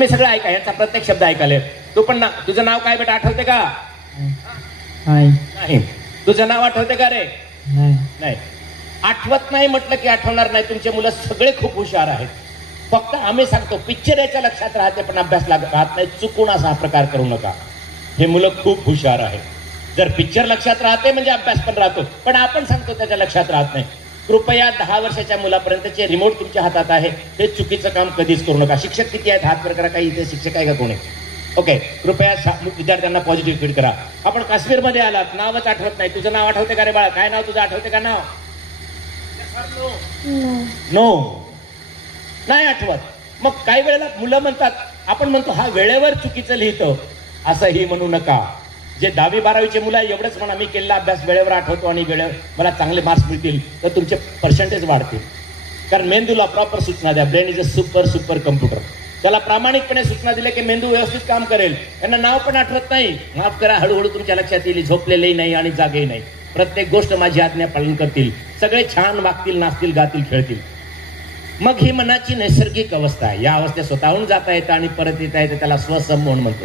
मी सगळं ऐका, याचा प्रत्येक शब्द ऐकाले. तू पण ना, तुझं नाव काय बेटा आठवते का? नाही. तुझं नाव आठवते का रे? नाही. आठवत नाही म्हटलं की आठवणार नाही. तुमचे मुलं सगळे खूप हुशार आहेत. फक्त आम्ही सांगतो पिक्चर याच्या लक्षात राहते पण अभ्यास राहत नाही. चुकून असा हा प्रकार करू नका. हे मुलं खूप हुशार आहेत. जर पिक्चर लक्षात राहते म्हणजे अभ्यास पण राहतो, पण आपण सांगतो त्याच्या लक्षात राहत नाही. कृपया 10 वर्षाच्या मुलापर्यंतचे रिमोट तुमच्या हातात आहे, हे चुकीचं काम कधीच करू नका. शिक्षक किती आहेत? हात वर करा. काही इथे शिक्षक आहे का कोणी? ओके. कृपया विद्यार्थ्यांना पॉझिटिव्ह फीड करा. आपण काश्मीरमध्ये आलात, नावच आठवत नाही. तुझं नाव आठवते का रे बाळा? काय नाव तुझं आठवते का नाव? नो, नाही आठवत. मग काही वेळेला मुलं म्हणतात, आपण म्हणतो हा वेळेवर चुकीचं लिहितो. असंही म्हणू नका. जे 10वी 12वीचे मुलं एवढंच म्हणा, मी केलेला अभ्यास वेळेवर आठवतो आणि वेळेवर मला चांगले मार्क्स मिळतील, तर तुमचे पर्सेंटेज वाढतील. कारण मेंदूला प्रॉपर सूचना द्या. Brain is a super computer. त्याला प्रामाणिकपणे सूचना दिल्या की मेंदू व्यवस्थित काम करेल. त्यांना नाव पण आठवत नाही, माफ करा, हळूहळू तुमच्या लक्षात येईल. झोपलेलेही नाही आणि जागेही नाही. प्रत्येक गोष्ट माझी आज्ञा पालन करतील. सगळे छान वागतील, नाचतील, गातील, खेळतील. मग ही मनाची नैसर्गिक अवस्था आहे. या अवस्थेत स्वतःहून जाता येतं आणि परत येता येतं. त्याला स्वसंमोहन म्हणतो.